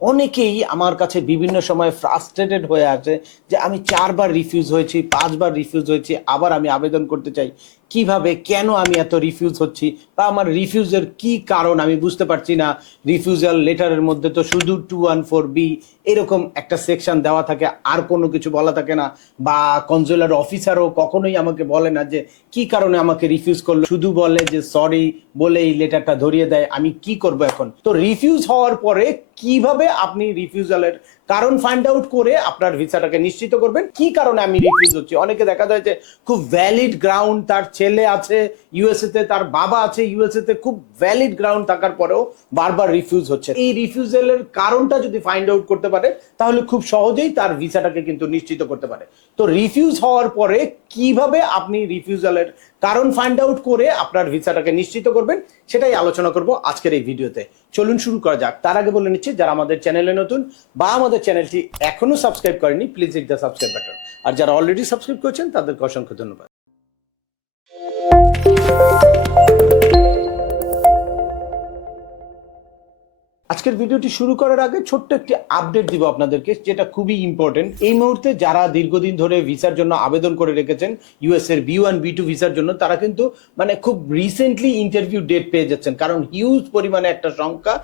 অনেকেই আমার কাছে বিভিন্ন সময় ফ্রাস্ট্রেটেড হয়ে আছে যে আমি চারবার রিফিউজ হয়েছি, পাঁচবার রিফিউজ হয়েছি, আবার আমি আবেদন করতে চাই। কীভাবে, কেন আমি এত রিফিউজ হচ্ছি? বা আমার রিফিউজের কি কারণ? আমি বুঝতে পারছি না। রিফিউজাল লেটারের মধ্যে তো শুধু টু ওয়ান ফোর বি এরকম একটা সেকশন দেওয়া থাকে, আর কোনো কিছু বলা থাকে না। বা কনজুলার অফিসারও কখনোই আমাকে বলে না যে, কি কারণে আমাকে রিফিউজ করল? শুধু বলে যে সরি বলে এই লেটারটা ধরিয়ে দেয়। আমি কি করব এখন? তো রিফিউজ হওয়ার পরে কীভাবে আপনি রিফিউজালের কারণ ফাইন্ড আউট করে আপনার ভিসাটাকে নিশ্চিত করবেন। কি কারণে আমি রিফিউজ হচ্ছি? অনেকে দেখা যায় যে খুব ভ্যালিড গ্রাউন্ড তার ছেলে আছে ইউএসএ তে তার বাবা আছে ইউএসএ তে খুব ভ্যালিড গ্রাউন্ড থাকার পরেও বারবার রিফিউজ হচ্ছে। এই রিফিউজালের কারণটা যদি ফাইন্ড আউট করতে পারে, তাহলে খুব সহজেই তার ভিসাটাকে কিন্তু নিশ্চিত করতে পারে। তো রিফিউজ হওয়ার পরে কীভাবে আপনি রিফিউজালের কারণ ফাইন্ড আউট করে আপনার ভিসাটাকে নিশ্চিত করবেন, সেটাই আলোচনা করব আজকের এই ভিডিওতে। চলুন শুরু করা যাক। তার আগে বলে নিচ্ছি, যারা আমাদের চ্যানেলে নতুন বা আমাদের চ্যানেলটি এখনও সাবস্ক্রাইব করেনি please hit the subscribe button আর যারা অলরেডি সাবস্ক্রাইব করেছেন, তাদেরকে অসংখ্য ধন্যবাদ। আজকের ভিডিওটি শুরু করার আগে ছোট্ট একটি আপডেট দিব আপনাদেরকে, যেটা খুবই ইম্পর্টেন্ট এই মুহূর্তে যারা দীর্ঘদিন ধরে ভিসার জন্য আবেদন করে রেখেছেন ইউএস এর বি ওয়ান বি টু ভিসার জন্য, তারা কিন্তু মানে খুব রিসেন্টলি ইন্টারভিউ ডেট পেয়ে যাচ্ছেন। কারণ হিউজ পরিমাণে একটা সংখ্যা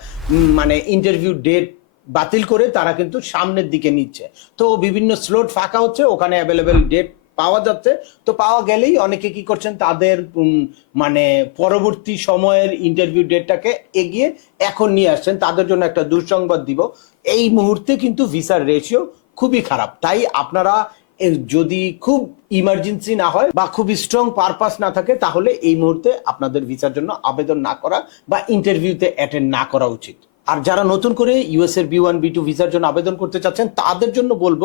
মানে ইন্টারভিউ ডেট বাতিল করে তারা কিন্তু সামনের দিকে নিচ্ছে। তো বিভিন্ন স্লোট ফাঁকা হচ্ছে, ওখানে অ্যাভেলেবেল ডেট পাওয়া যাচ্ছে। তো পাওয়া গেলেই অনেকে কি করছেন, তাদের মানে পরবর্তী সময়ের ইন্টারভিউ ডেটটাকে এগিয়ে এখন নিয়ে আসছেন। তাদের জন্য একটা দুঃসংবাদ দিব। এই মুহূর্তে কিন্তু ভিসার রেশিও খুবই খারাপ। তাই আপনারা যদি খুব ইমার্জেন্সি না হয় বা খুব স্ট্রং পারপাস না থাকে, তাহলে এই মুহূর্তে আপনাদের ভিসার জন্য আবেদন না করা বা ইন্টারভিউতে অ্যাটেন্ড না করা উচিত। আর যারা নতুন করে ইউএস এর বি ওয়ান বি টু ভিসার জন্য আবেদন করতে চাচ্ছেন, তাদের জন্য বলব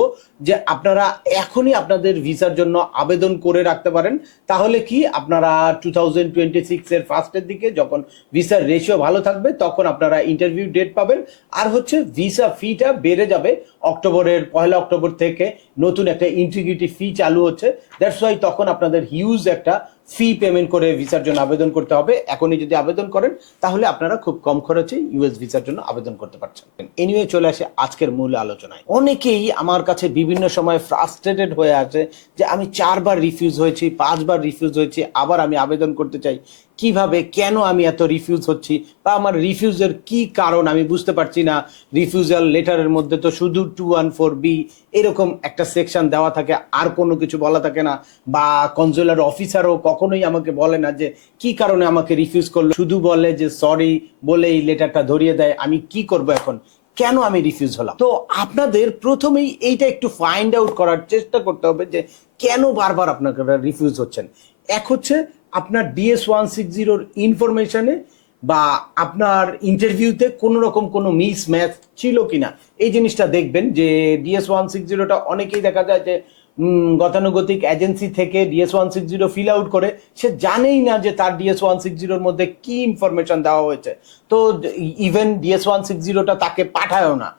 যে আপনারা এখনই আপনাদের ভিসার জন্য আবেদন করে রাখতে পারেন। তাহলে কি? আপনারা টু থাউজেন্ড টোয়েন্টি সিক্স এর ফার্স্টের দিকে যখন ভিসার রেশিও ভালো থাকবে, তখন আপনারা ইন্টারভিউ ডেট পাবেন। আর হচ্ছে ভিসা ফিটা বেড়ে যাবে। অক্টোবরের, পয়লা অক্টোবর থেকে নতুন একটা ইন্টিগ্রিটি ফি চালু হচ্ছে। দ্যাটস ওয়াই তখন আপনাদের হিউজ একটা ফি পেমেন্ট করে ভিসার জন্য আবেদন করতে হবে। এখনই যদি আবেদন করেন, তাহলে আপনারা খুব কম খরচে ইউএস ভিসার জন্য আবেদন করতে পারছেন। এনিওয়ে চলে আসে আজকের মূল আলোচনায়। অনেকেই আমার কাছে বিভিন্ন সময় ফ্রাস্ট্রেটেড হয়ে আছে যে আমি চারবার রিফিউজ হয়েছি, পাঁচবার রিফিউজ হয়েছি, আবার আমি আবেদন করতে চাই। কীভাবে, কেন আমি এত রিফিউজ হচ্ছি? বা আমার রিফিউজের কি কারণ আমি বুঝতে পারছি না। রিফিউজাল লেটারের মধ্যে তো শুধু টু ওয়ান ফোর বি এরকম একটা সেকশন দেওয়া থাকে, আর কোনো কিছু বলা থাকে না। বা কনজুলার অফিসারও কখনোই আমাকে বলে না যে, কি কারণে আমাকে রিফিউজ করল? শুধু বলে যে সরি বলে এই লেটারটা ধরিয়ে দেয়, আমি কি করব এখন? কেন আমি রিফিউজ হলাম? তো আপনাদের প্রথমেই এইটা একটু ফাইন্ড আউট করার চেষ্টা করতে হবে যে, কেন বারবার আপনারা রিফিউজ হচ্ছেন? এক হচ্ছে, আপনার ডিএস ওয়ান সিক্স জিরোর ইনফরমেশনে বা আপনার ইন্টারভিউতে কোনো রকম কোনো মিস ম্যাচ ছিল কিনা? এই জিনিসটা দেখবেন যে ডিএস ওয়ান সিক্স জিরোটা অনেকেই দেখা যায় যে গতানুগতিক এজেন্সি থেকে DS one six zero fill out করে, সে জানেই না যে তার ডিএস ওয়ান সিক্স জিরোর মধ্যে কি ইনফরমেশন দেওয়া হয়েছে। তো ইভেন ডিএস ওয়ান সিক্স জিরোটা তাকে পাঠায়ও না।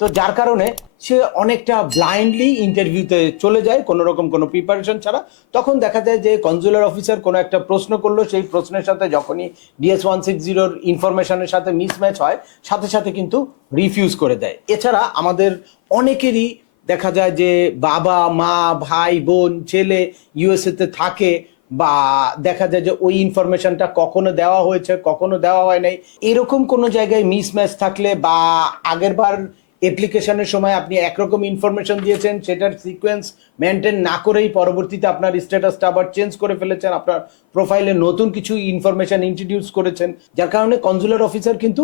তো যার কারণে সে অনেকটা ব্লাইন্ডলি ইন্টারভিউতে চলে যায়, কোনো রকম কোনো প্রিপারেশন ছাড়া। তখন দেখা যায় যে কনজুলার অফিসার কোনো একটা প্রশ্ন করল, সেই প্রশ্নের সাথে যখনই ডিএস ওয়ান সিক্স জিরোর ইনফরমেশনের সাথে মিসম্যাচ হয়, সাথে সাথে কিন্তু রিফিউজ করে দেয়। এছাড়া আমাদের অনেকেরই দেখা যায় যে বাবা, মা, ভাই, বোন, ছেলে ইউএসএতে থাকে বা দেখা যায় যে ওই ইনফরমেশনটা কখনো দেওয়া হয়েছে, কখনো দেওয়া হয় নাই। এরকম কোনো জায়গায় মিসম্যাচ থাকলে বা আগের বার অ্যাপ্লিকেশনের সময় আপনি একরকম ইনফরমেশন দিয়েছেন, সেটার সিকোয়েন্স মেনটেন না করেই পরবর্তীতে আপনার স্ট্যাটাসটা আবার চেঞ্জ করে ফেলেছেন, আপনার প্রোফাইলে নতুন কিছু ইনফরমেশন ইন্ট্রোডিউস করেছেন, যার কারণে কনজুলার অফিসার কিন্তু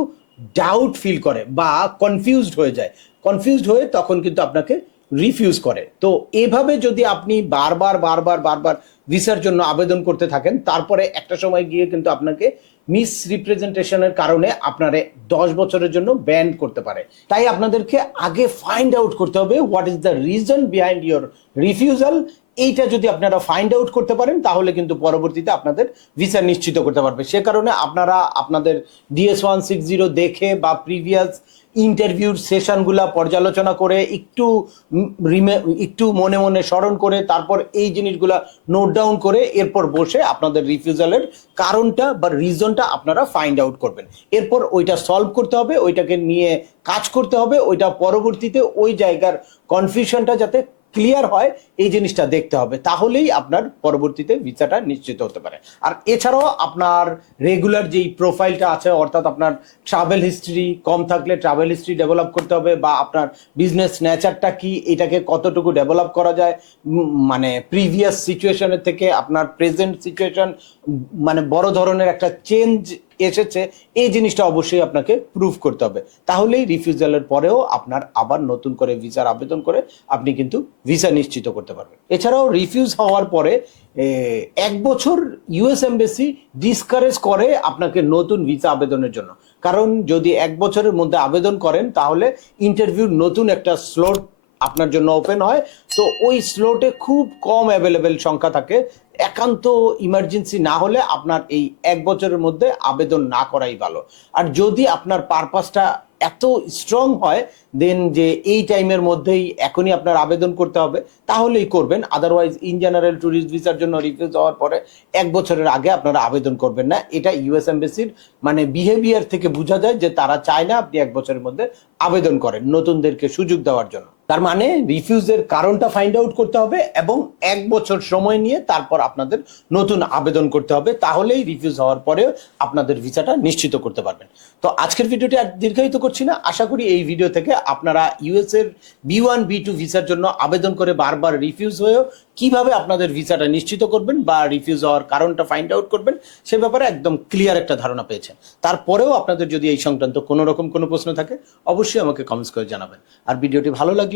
ডাউট ফিল করে বা কনফিউজড হয়ে যায়। কনফিউজড হয়ে তখন কিন্তু আপনাকে রিফিউজ করে। তো এভাবে যদি আপনি বারবার বারবার বারবার ভিসার জন্য আবেদন করতে থাকেন, তারপরে একটা সময় গিয়ে কিন্তু আপনাকে মিস রিপ্রেজেন্টেশনের কারণে আপনারে দশ বছরের জন্য ব্যান করতে পারে। তাই আপনাদেরকে আগে ফাইন্ড আউট করতে হবে what is the reason behind your refusal এইটা যদি আপনারা ফাইন্ড আউট করতে পারেন, তাহলে কিন্তু পরবর্তীতে আপনাদের ভিসা নিশ্চিত করতে পারবে। সে কারণে আপনারা আপনাদের ডিএস ওয়ান সিক্স জিরো দেখে বা প্রিভিয়াস ইন্টারভিউর সেশনগুলা পর্যালোচনা করে, একটু একটু মনে মনে স্মরণ করে, তারপর এই জিনিসগুলা নোট ডাউন করে, এরপর বসে আপনাদের রিফিউজালের কারণটা বা রিজনটা আপনারা ফাইন্ড আউট করবেন। এরপর ওইটা সলভ করতে হবে, ওইটাকে নিয়ে কাজ করতে হবে, ওইটা পরবর্তীতে ওই জায়গার কনফিউশনটা যাতে ক্লিয়ার হয়, এই জিনিসটা দেখতে হবে। তাহলেই আপনার পরবর্তীতে ভিসাটা নিশ্চিত হতে পারে। আর এছাড়াও আপনার রেগুলার যেই প্রোফাইলটা আছে, অর্থাৎ আপনার ট্রাভেল হিস্ট্রি কম থাকলে ট্রাভেল হিস্ট্রি ডেভেলপ করতে হবে বা আপনার বিজনেস নেচারটা কি, এটাকে কতটুকু ডেভেলপ করা যায় মানে প্রিভিয়াস সিচুয়েশনের থেকে আপনার প্রেজেন্ট সিচুয়েশন মানে বড় ধরনের একটা চেঞ্জ এসেছে, এই জিনিসটা অবশ্যই আপনাকে প্রুফ করতে হবে। তাহলেই রিফিউজালের পরেও আপনার আবার নতুন করে ভিসার আবেদন করে আপনি কিন্তু ভিসা নিশ্চিত করতে পারবেন। এছাড়াও রিফিউজ হওয়ার পরে এক বছর ইউএস এমবেসি ডিসকারেজ করে আপনাকে নতুন ভিসা আবেদনের জন্য। কারণ যদি এক বছরের মধ্যে আবেদন করেন, তাহলে ইন্টারভিউ নতুন একটা স্লট আপনার জন্য ওপেন হয়। তো ওই স্লটে খুব কম অ্যাভেলেবেল সংখ্যা থাকে। একান্ত ইমার্জেন্সি না হলে আপনার এই এক বছরের মধ্যে আবেদন না করাই ভালো। আর যদি আপনার পারপাসটা এত স্ট্রং হয় দেন যে এই টাইমের মধ্যেই এখনই আপনার আবেদন করতে হবে, তাহলেই করবেন। আদারওয়াইজ ইন জেনারেল ট্যুরিস্ট ভিসার জন্য রিফিউজ হওয়ার পরে এক বছরের আগে আপনারা আবেদন করবেন না। এটা ইউএস এমবেসির মানে বিহেভিয়ার থেকে বোঝা যায় যে তারা চায় না আপনি এক বছরের মধ্যে আবেদন করেন নতুনদেরকে সুযোগ দেওয়ার জন্য। তার মানে রিফিউজের কারণটা ফাইন্ড আউট করতে হবে এবং এক বছর সময় নিয়ে তারপর আপনাদের নতুন আবেদন করতে হবে। তাহলেই রিফিউজ হওয়ার পরেও আপনাদের ভিসাটা নিশ্চিত করতে পারবেন। তো আজকের ভিডিওটি আর দীর্ঘায়িত করছি না। আশা করি এই ভিডিও থেকে আপনারা ইউএস এর বি ওয়ান বি টু ভিসার জন্য আবেদন করে বারবার রিফিউজ হয়েও কীভাবে আপনাদের ভিসাটা নিশ্চিত করবেন বা রিফিউজ হওয়ার কারণটা ফাইন্ড আউট করবেন, সে ব্যাপারে একদম ক্লিয়ার একটা ধারণা পেয়েছেন। তারপরেও আপনাদের যদি এই সংক্রান্ত কোনো রকম কোনো প্রশ্ন থাকে, অবশ্যই আমাকে কমেন্টস করে জানাবেন। আর ভিডিওটি ভালো লাগলে